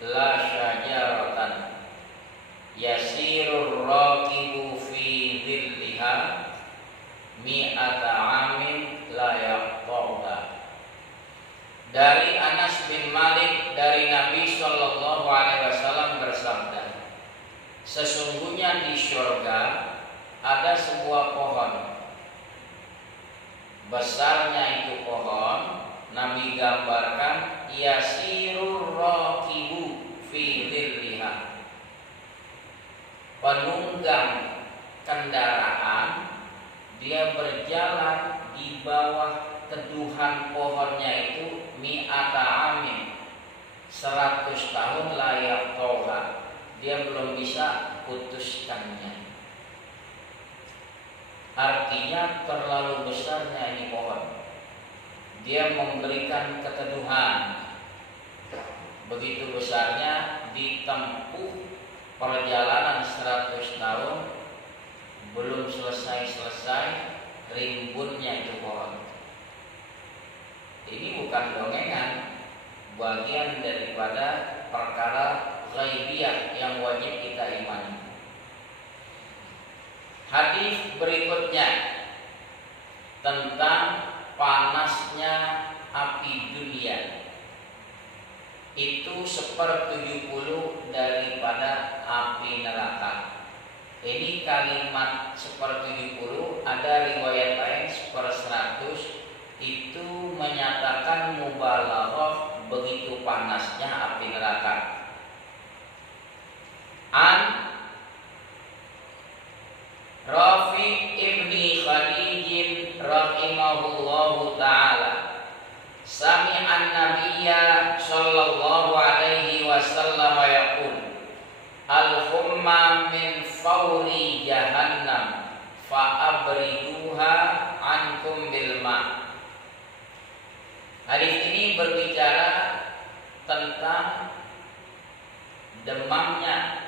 la syajaratan yasirur raqibu fi dhilliha mi'ata amin la yaqta'uha. Dari Anas bin Malik dari Nabi sallallahu alaihi wasallam bersabda, sesungguhnya di syurga ada sebuah pohon. Besarnya itu pohon Nabi gambarkan yasirur raqibu fi dhilliha. Penunggang kendaraan dia berjalan di bawah teduhan pohonnya itu mi'ata amin, 100 tahun layak toha, dia belum bisa putuskannya. Artinya terlalu besarnya ini pohon, dia memberikan keteduhan. Begitu besarnya, ditempuh perjalanan 100 tahun belum selesai rimbunnya itu pohon. Ini bukan dongengan, bagian daripada perkara ghaibiyah yang wajib kita imani. Hadis berikutnya tentang panasnya api dunia, itu 1/70 daripada api neraka. Ini kalimat 1/70, ada riwayat lain 1/100, itu menyatakan mubalaghah begitu panasnya api neraka. An Rafi ibni Khadijin rahimahullahu ta'ala sami'an nabiyya sallallahu alaihi wasallam yaqul al-humma min fawri jahannam fa'abriduha ankum bil ma'. Hadis ini berbicara tentang demamnya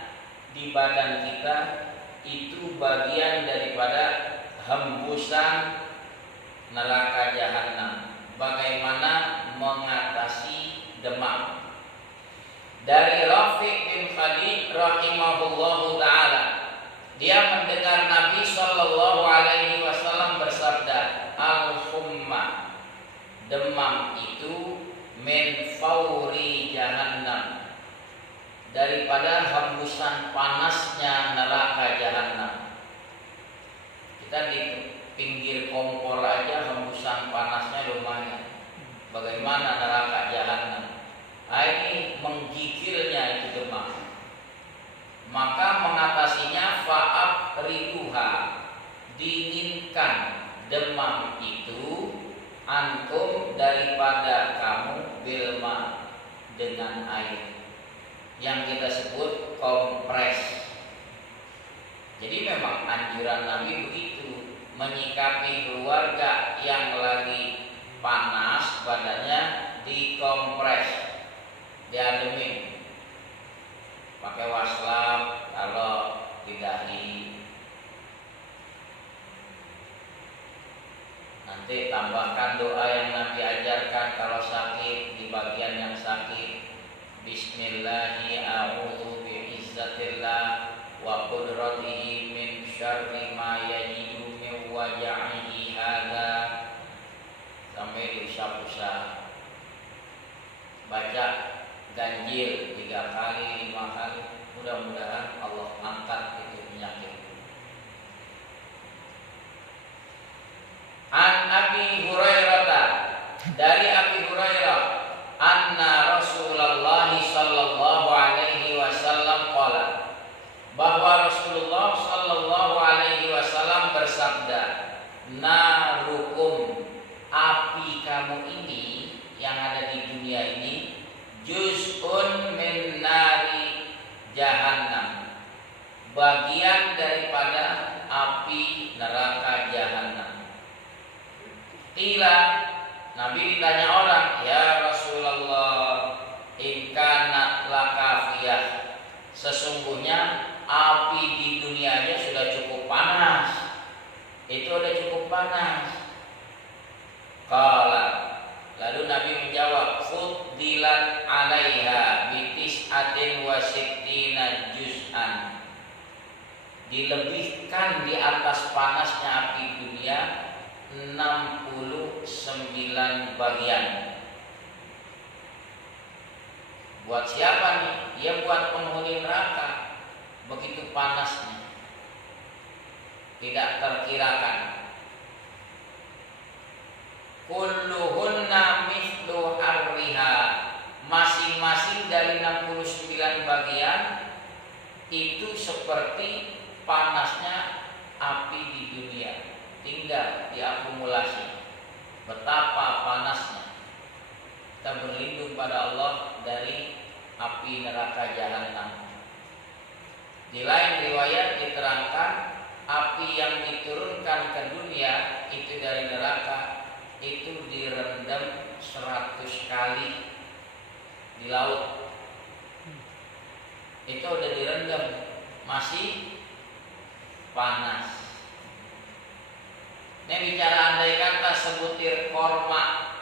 di badan kita, itu bagian daripada hembusan neraka jahanam. Bagaimana mengatasi demam? Dari Rafi bin Khadij rahimahullahu ta'ala, dia mendengar Nabi sallallahu alaihi wasallam bersabda, al-humma, demam itu min fauri jahannam, daripada hembusan panasnya neraka jahanam. Kita di pinggir kompor aja hembusan panasnya lumayan, bagaimana neraka jahanam? Ini menggigilnya itu demam. Maka mengatasinya fa'ab riduha, dinginkan demam itu antum daripada kamu bilma, dengan air yang kita sebut kompres. Jadi memang anjuran Nabi begitu, menyikapi keluarga yang lagi panas badannya dikompres, diademin pakai waslap kalau di dahi. Nanti tambahkan doa yang Nabi ajarkan kalau sakit, di bagian yang sakit, bismillahi a'udzu bi'izzatillah wa qudratihi min syarri ma yajidu min waja'ihi hadza, sampai diusap-usap. Baca ganjil 3 kali, 5 kali, mudah-mudahan Allah angkat itu penyakit. An Abi Hurairah, dari Abi Hurairah, anna Rasulullah sallallahu alaihi wasallam qala, bahwa Rasulullah sallallahu alaihi wasallam bersabda, narukum, api kamu ini yang ada di dunia ini, juz'un min nari jahannam, bagian daripada api neraka jahannam. Qila, Nabi ditanya orang, ya Rasulullah, inkanat lakafiyah, sesungguhnya api di dunia aja sudah cukup panas, itu udah cukup panas. Qala, lalu Nabi menjawab, fuddilat alaiha bitis'ati dilebihkan di atas panasnya api dunia 69 bagian. Buat siapa nih? Ya buat penghuni neraka. Begitu panasnya, tidak terkirakan. Kulluhunna mithlu harriha, masing-masing dari 69 bagian itu seperti panasnya api di dunia. Tinggal diakumulasi betapa panasnya. Kita berlindung pada Allah dari api neraka jahanam. Di lain riwayat diterangkan api yang diturunkan ke dunia itu dari neraka itu direndam 100 kali di laut. Itu udah direndam, masih panas. Ini bicara andai kata sebutir korma,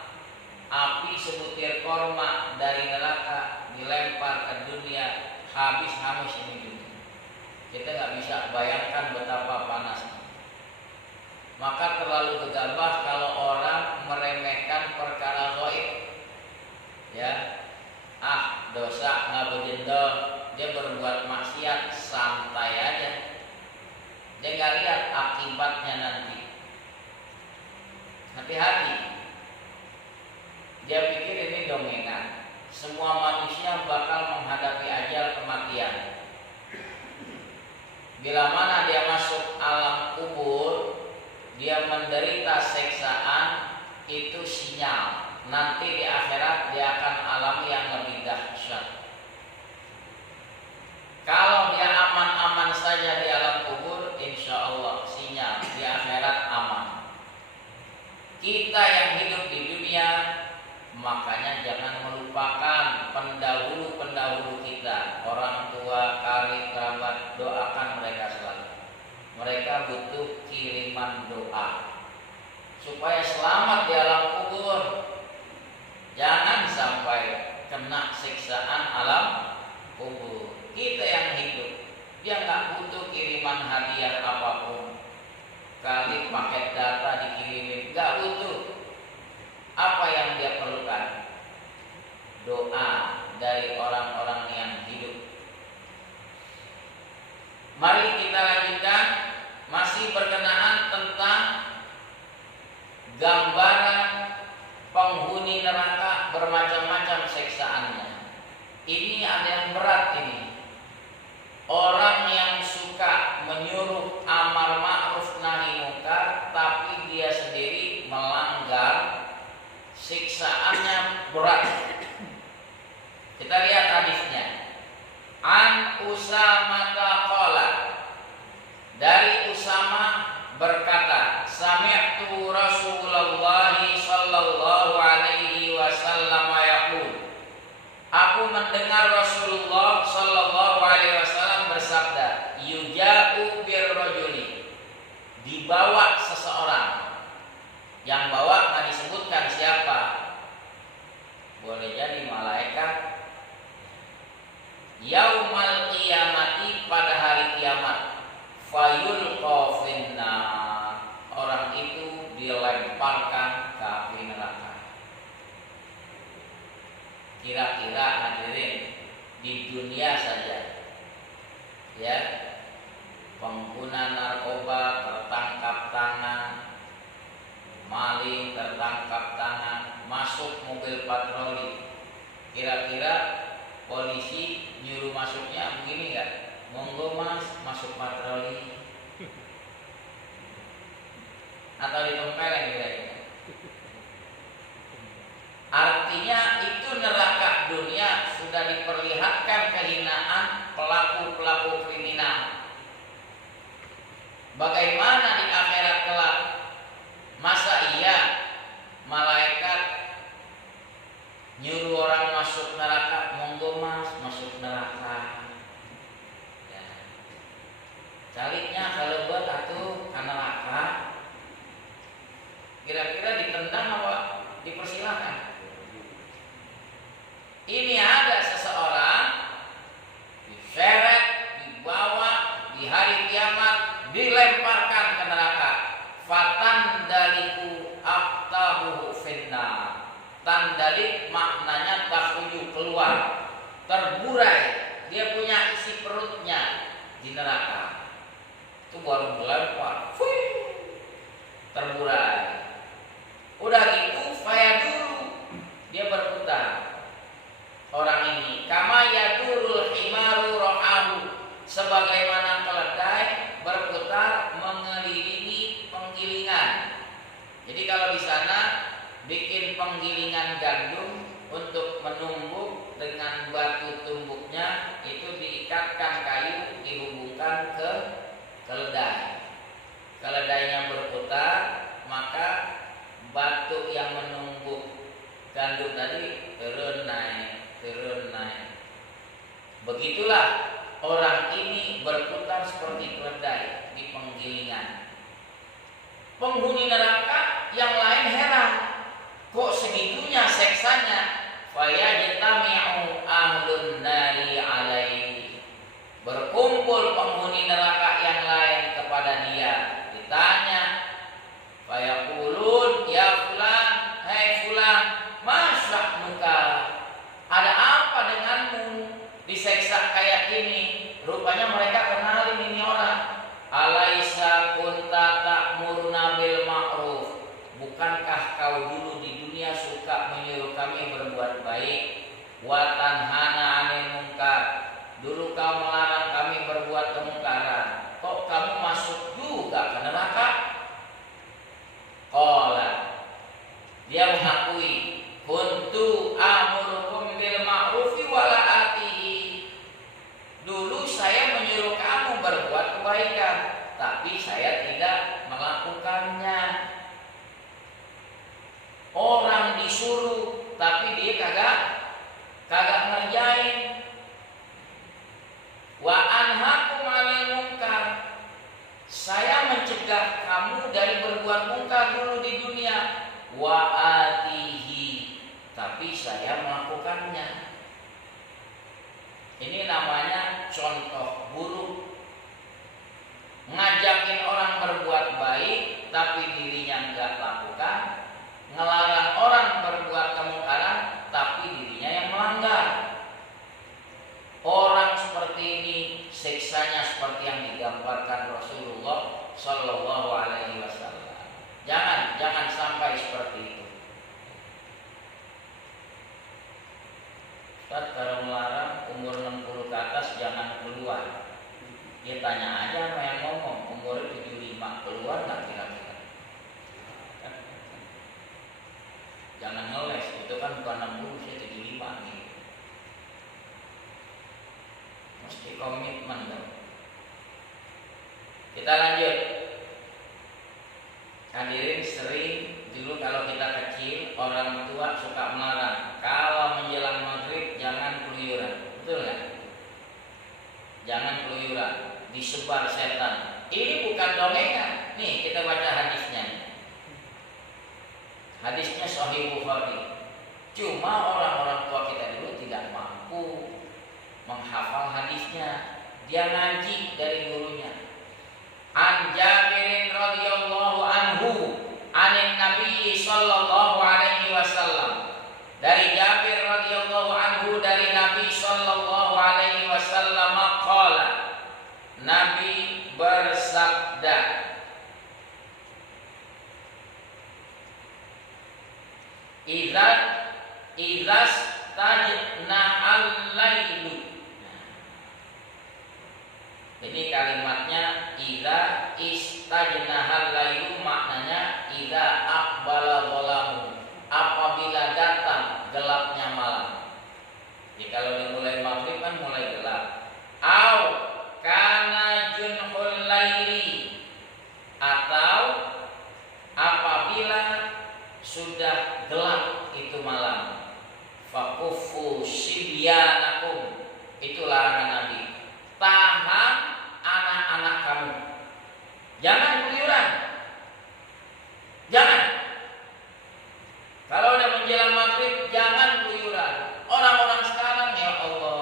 api sebutir korma dari neraka dilempar ke dunia, habis hangus ini dunia. Kita nggak bisa bayangkan betapa panasnya. Maka terlalu gegabah kalau orang meremehkan perkara gaib. Ya, dosa nggak berjendol, dia berbuat maksiat santai aja. Dia nggak lihat akibatnya nanti. Hati-hati. Dia pikir ini dongengan. Semua manusia bakal menghadapi ajal kematian. Bila mana dia masuk alam kubur, dia menderita seksaan, itu sinyal nanti di akhirat dia akan alami yang lebih dahsyat. Kalau dia aman-aman saja di alam kubur, insya Allah sinyal di akhirat aman. Kita yang hidup di dunia, makanya jangan melupakan pendahulu-pendahulu kita, orang tua, karib, kerabat, doakan mereka selalu. Mereka butuh kiriman doa supaya selamat di alam kubur. Jangan sampai kena siksaan alam kubur. Kita yang hidup, dia nggak butuh kiriman hadiah apapun. Kali paket data dikirimin, nggak butuh. Apa yang dia perlukan? Doa dari orang-orang yang hidup. Mari kita lanjutkan, masih berkenaan tentang gambaran penghuni neraka bermacam-macam siksaannya. Ini ada yang berat ini. Orang yang suka menyuruh amar ma'ruf nahi munkar tapi dia sendiri melanggar, siksaannya berat. Kita lihat hadisnya. An Usamah qala, dari Usamah berkata, sami'tu Rasulullah sallallahu alaihi wasallam yaqul, aku mendengar Rasulullah sallallahu alaihi wasallam bersabda, yuja'u birrajuli, dibawa seseorang. Yang bawa nggak disebutkan siapa. Boleh jadi malaikat. Yaumal qiyamati, pada hari kiamat, fayulqa finnar, orang itu dilemparkan ke api neraka. Kira-kira hadirin di dunia saja, ya, pengguna narkoba tertangkap tangan, maling tertangkap tangan, masuk mobil patroli. Kira-kira polisi nyuruh masuknya begini enggak? Monggo mas, masuk patroli. Atau ditempelin kira-kira. Artinya itu neraka dunia sudah diperlihatkan kehinaan pelaku-pelaku kriminal. Bagaimana di akhirat kelak? Masa iya malaikat nyuruh orang masuk neraka, monggo mas masuk neraka. Ya. Calitnya kalau buat atuh ke neraka, kira-kira ditendang apa dipersilakan? Ini ada seseorang diseret, dibawa di hari kiamat penggilingan gandum untuk menumbuk dengan batu tumbuknya itu diikatkan kayu, dihubungkan ke keledai. Keledainya berputar, maka batu yang menumbuk gandum tadi turun naik. Begitulah orang ini berputar seperti keledai di penggilingan. Penghuni neraka yang lain heran, kok segitunya seksanya? Fayajtami'u ahlun nari alaihi. Berkumpul penghuni neraka yang lain kepada dia. Ditanya, fayaqulun ya fulan, hai fulan, ma sya'nuka? Ada apa denganmu diseksa kayak ini? Rupanya mereka kenalin ini orang. Alaisa kunta ta'muruna bil ma'ruf. Bukankah kau dulu di dunia suka menyuruh kami berbuat baik? Wa tanhana 'anil munkar. Dulu kau melarang kami berbuat kemungkaran. Kok kamu masuk juga ke neraka? Qala, dia mengakui, kuntu amurukum bil ma'rufi wa la atihi. Dulu saya menyuruh kamu berbuat kebaikan, tapi saya tidak melakukannya. Orang disuruh, tapi dia kagak ngerjain. Wa anhakum 'anil munkar. Saya mencegah kamu dari berbuat mungkar dulu di dunia. Wa atihi, tapi saya melakukannya. Ini namanya contoh buruk. Ngajakin orang berbuat baik tapi dirinya enggak lakukan, ngelarang orang berbuat kemungkaran tapi dirinya yang melanggar. Orang seperti ini siksanya seperti yang digambarkan Rasulullah Shallallahu Alaihi Wasallam. Jangan sampai seperti itu. Ustaz, kalau melarang umur 60 ke atas jangan keluar. Dia tanya aja sama yang ngomong, umur 75 keluar nggak kira-kira? Jangan ngeles, itu kan bukan 60, saya 75 nih. Mesti komitmen dong. Kita lanjut. Hadirin, sering dulu kalau kita kecil orang tua suka melarang kalau menjelang maghrib jangan keluyuran, betul nggak? Jangan keluyuran, disebar setan. Ini bukan dongengan. Nih kita baca hadisnya. Hadisnya Sahih Bukhari. Cuma orang-orang tua kita dulu tidak mampu menghafal hadisnya. Dia ngaji dari gurunya. An Jabirin radhiyallahu anhu anin Nabi sallallahu alaihi wasallam. Dari Jabir radhiyallahu anhu dari Nabi sallallahu alaihi wasallam qala, Nabi bersabda, Idzas tajna al-lailu. Ini kalimatnya idza istajnahal lailu, maknanya idza aqbala dhalamu, apabila datang gelapnya malam. Jadi kalau dimulai maghrib kan mulai gelap. Au kana junhul laili, atau apabila sudah gelap itu malam. Fakuffu sibyanakum, itu larangan Nabi. Tahan anak-anak kamu, jangan keluyuran, jangan. Kalau udah menjelang maghrib jangan keluyuran. Orang-orang sekarang ya Allah,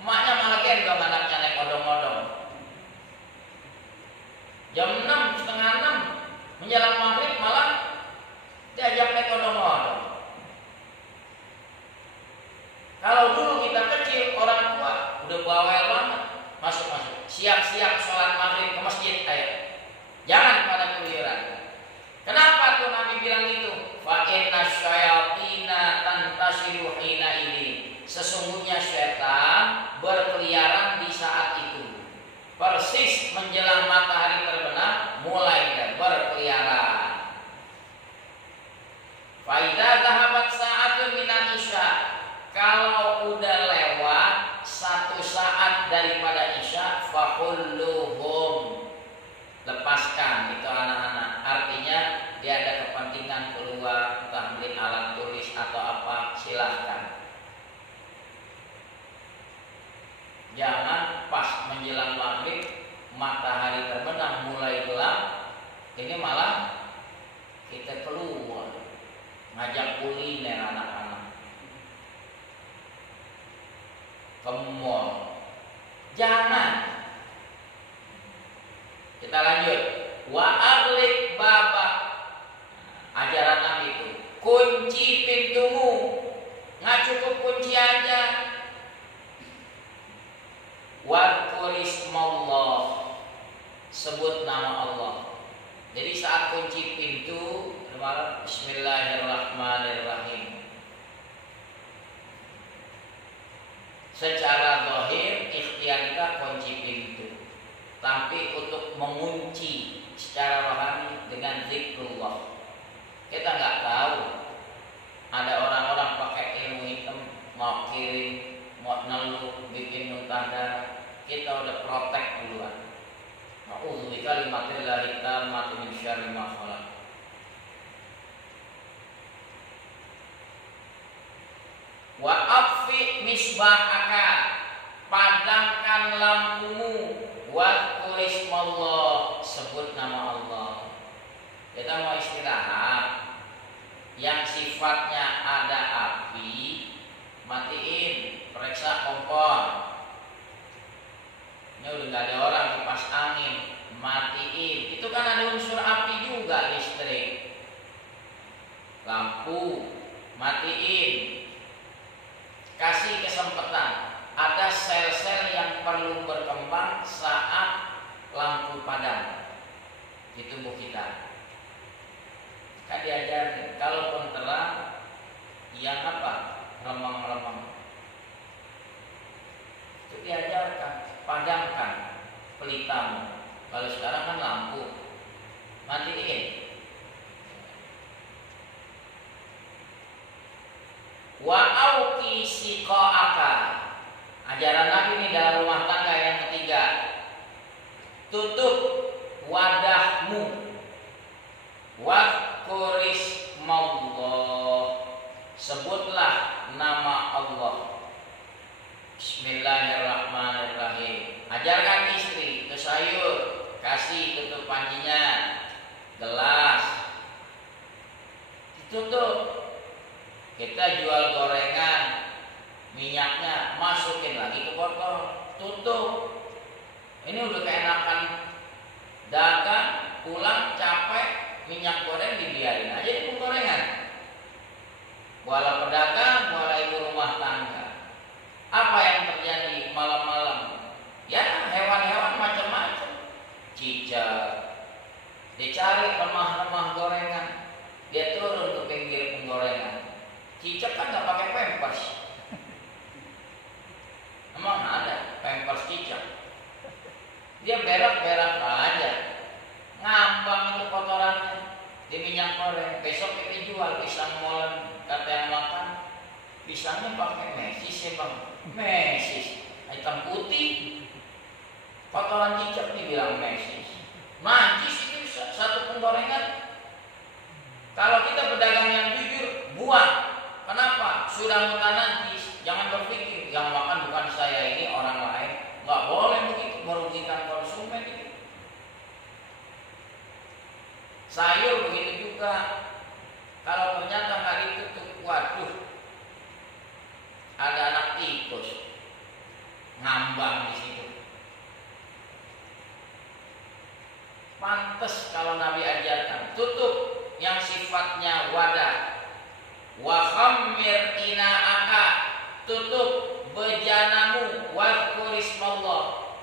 emaknya malah gendong anaknya naik odong-odong. Jam 6, setengah 6 menjelang maghrib malah diajak naik odong-odong. Kalau dulu kita kecil orang tua udah bawel banget, masuk, siap-siap sholat maghrib ke masjid, ayo. Jangan pada keluyuran. Kenapa tuh Nabi bilang gitu? Fa inna syayatina tantasiru hina ini. Sesungguhnya setan berkeliaran di saat itu. Persis menjelang matahari terbenam mulai berkeliaran. Fa idza dhahabat daripada isya fakulluhum, lepaskan itu anak-anak. Artinya dia ada kepentingan keluar, entah beli alat tulis atau apa, silahkan. Jangan pas menjelang maghrib matahari terbenam mulai gelap, ini malah kita keluar ngajak kuliner anak-anak ke mall. Jangan. Kita lanjut. Wa aghliq babak. Ajaran Nabi itu, kunci pintumu. Nggak cukup kunci aja. Wadkurismallah, sebut nama Allah. Jadi saat kunci pintu, Bismillahirrahmanirrahim. Secara zahir ikhtiar kita kunci pintu, tapi untuk mengunci secara rohani dengan zikrullah. Kita nggak tahu, ada orang-orang pakai ilmu hitam mau kirim, mau neluh, bikin muntah darah. Kita udah protek duluan. A'udzu bikalimatillahi tammati min syarri ma khalaq. Wa afi misbahaka, padamkan lampumu. Wa kurismallah, sebut nama Allah. Kita mau istirahat, yang sifatnya ada api, matiin, periksa kompor. Ini udah gak ada orang, kipas angin, matiin. Itu kan ada unsur api juga, listrik. Lampu, matiin. Kasih kesempatan. Ada sel-sel yang perlu berkembang saat lampu padam di tubuh kita. Kan diajarin, kalaupun terang, yang apa? Remang-remang. Itu diajarkan. Padamkan pelitamu. Kalau sekarang kan lampu, matiin. Wa auqi siqaaka, ajaran Nabi ini dalam rumah tangga yang ketiga. Tutup wadahmu. Wadkurismallah, sebutlah nama Allah. Bismillahirrahmanirrahim. Ajarkan istri itu sayur, kasih tutup pancinya, gelas ditutup. Kita jual gorengan, minyaknya masukin lagi ke botol, tutup. Ini udah keenakan dagang, pulang capek, minyak goreng dibiarin aja di penggorengan. Wala pedagang, wala ibu rumah tangga. Apa yang terjadi malam-malam? Ya hewan-hewan macam-macam. Cicak, dicari remah-remah gorengan, dia turun ke pinggir penggorengan. Cicak kan nggak pakai pampers. Emang ada pampers cicak? Dia berak-berak aja, ngambang itu kotorannya di minyak goreng. Besok kita jual pisang molen, kata yang makan pisangnya pakai mesis ya bang. Mesis hitam putih, kotoran cicak dibilang mesis. Mancis itu satu penggorengan. Kalau kita pedagang yang jujur, buang. Kenapa? Sudah mutan najis. Jangan berpikir yang makan bukan saya, ini orang lain. Nggak boleh begitu, merugikan konsumen itu. Sayur begitu juga. Kalau ternyata hari tutup, waduh, ada anak tikus ngambang di situ. Pantes kalau Nabi ajarkan, tutup yang sifatnya wadah. Wa khammir ina'aka, tutup bejanamu. Wadkurismallah,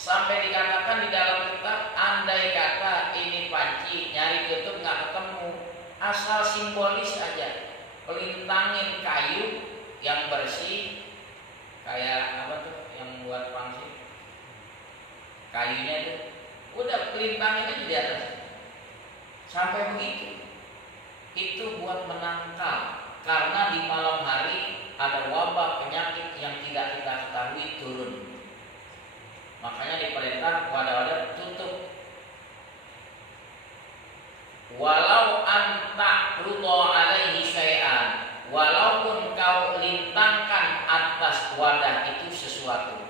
sampai dikatakan di dalam kitab, andai kata ini panci nyari tutup nggak ketemu, asal simbolis aja, pelintangin kayu yang bersih, kayak apa tuh yang buat pangsi, kayunya itu udah pelintangin aja di atas sampai begitu. Itu buat menangkal, karena di malam hari ada wabah penyakit yang tidak kita ketahui turun. Makanya diperintah wadah-wadah tutup. Walau anta rudo alaihi syai'an, walaupun kau lintangkan atas wadah itu sesuatu,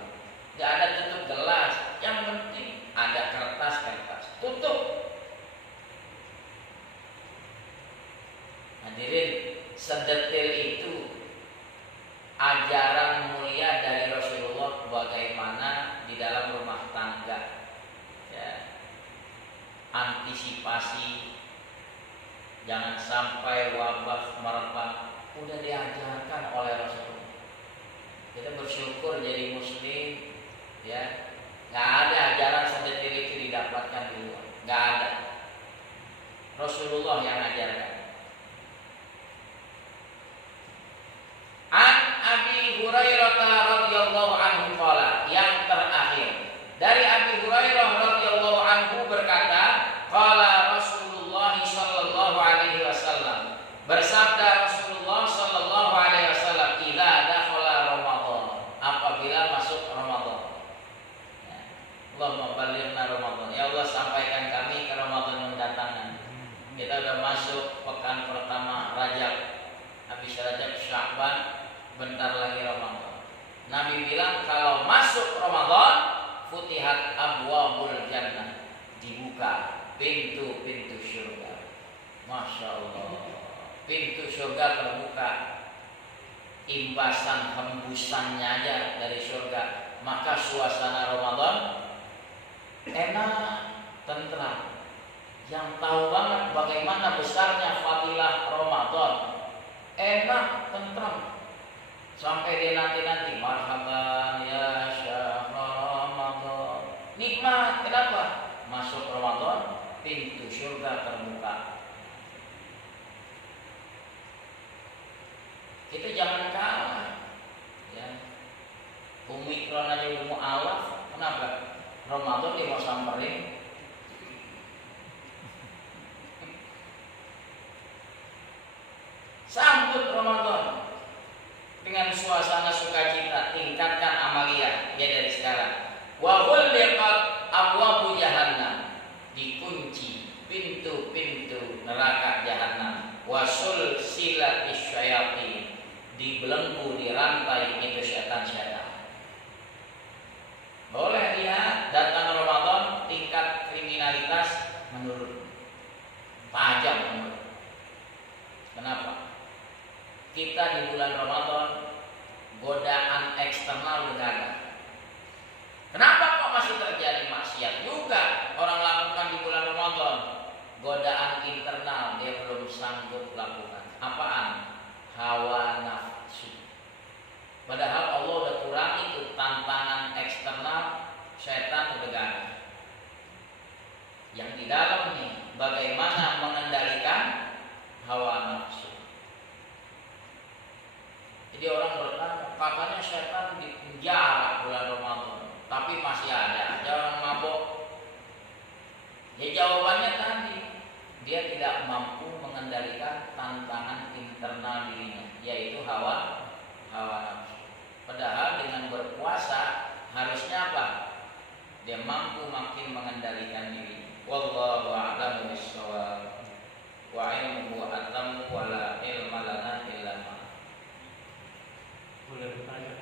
gak ada tutup gelas, yang penting ada kertas, tutup. Hadirin, sedetil itu ajaran mulia dari Rasulullah bagaimana di dalam rumah tangga, ya, antisipasi jangan sampai wabah merebak, udah diajarkan oleh Rasulullah. Kita bersyukur jadi muslim, ya, nggak ada ajaran sedetil itu didapatkan di luar, nggak ada. Rasulullah yang ajarkan. An Abi Hurairah radhiyallahu anhu qala, yang terakhir dari Abi Hurairah radhiyallahu anhu berkata, qala Rasulullah sallallahu alaihi wasallam, bersabda Rasulullah sallallahu alaihi wasallam, idza dakhala Ramadan, apabila masuk Ramadan. Ya. Allahumma ballighna Ramadan. Ya Allah, sampaikan kami ke Ramadan mendatang. Kita sudah masuk pekan pertama Rajab, habis Rajab Sya'ban, bentar lagi Ramadan. Nabi bilang kalau masuk Ramadan, futihat abwabul jannah, dibuka pintu-pintu surga. Masya Allah, pintu surga terbuka, imbasan hembusannya aja dari surga. Maka suasana Ramadan enak, tentram. Yang tahu banget bagaimana besarnya fadilah Ramadan, enak, tentram. Sampai dia nanti marhaban ya syahr Ramadan. Nikmat, kenapa? Masuk Ramadan, pintu surga terbuka. Kita jangan kalah, ya. Omikron aja udah mau alaf, kenapa? Ramadan dia mau samperin. Sambut Ramadan dengan suasana sukacita, tingkatkan amalia ya dari sekarang. Wa ghulliqat abwabu jahannam, dikunci pintu-pintu neraka jahanam. Wa sulsilatis syayatin, dibelenggu, dirantai itu setan-setan. Boleh lihat datang Ramadan tingkat kriminalitas menurun, tajam menurun. Kenapa? Kita di bulan Ramadan godaan eksternal udah ada. Kenapa kok masih terjadi maksiat juga orang lakukan di bulan Ramadan? Godaan internal dia belum sanggup lakukan. Apaan? Hawa nafsu. Padahal Allah udah kurang itu tantangan eksternal, setan udah gak ada. Yang di dalam nih bagaimana mengendalikan hawa nafsu. Jadi orang bertanya, katanya setan di penjara bulan Ramadan, tapi masih ada orang mabok. Ya jawabannya tadi, dia tidak mampu mengendalikan tantangan internal dirinya, yaitu hawa nafsu. Padahal dengan berpuasa harusnya apa? Dia mampu makin mengendalikan diri. Wallahu a'lamu bissawab. Wa ilmuhu atammu wa la ilma lana illa ma. Boleh bertanya?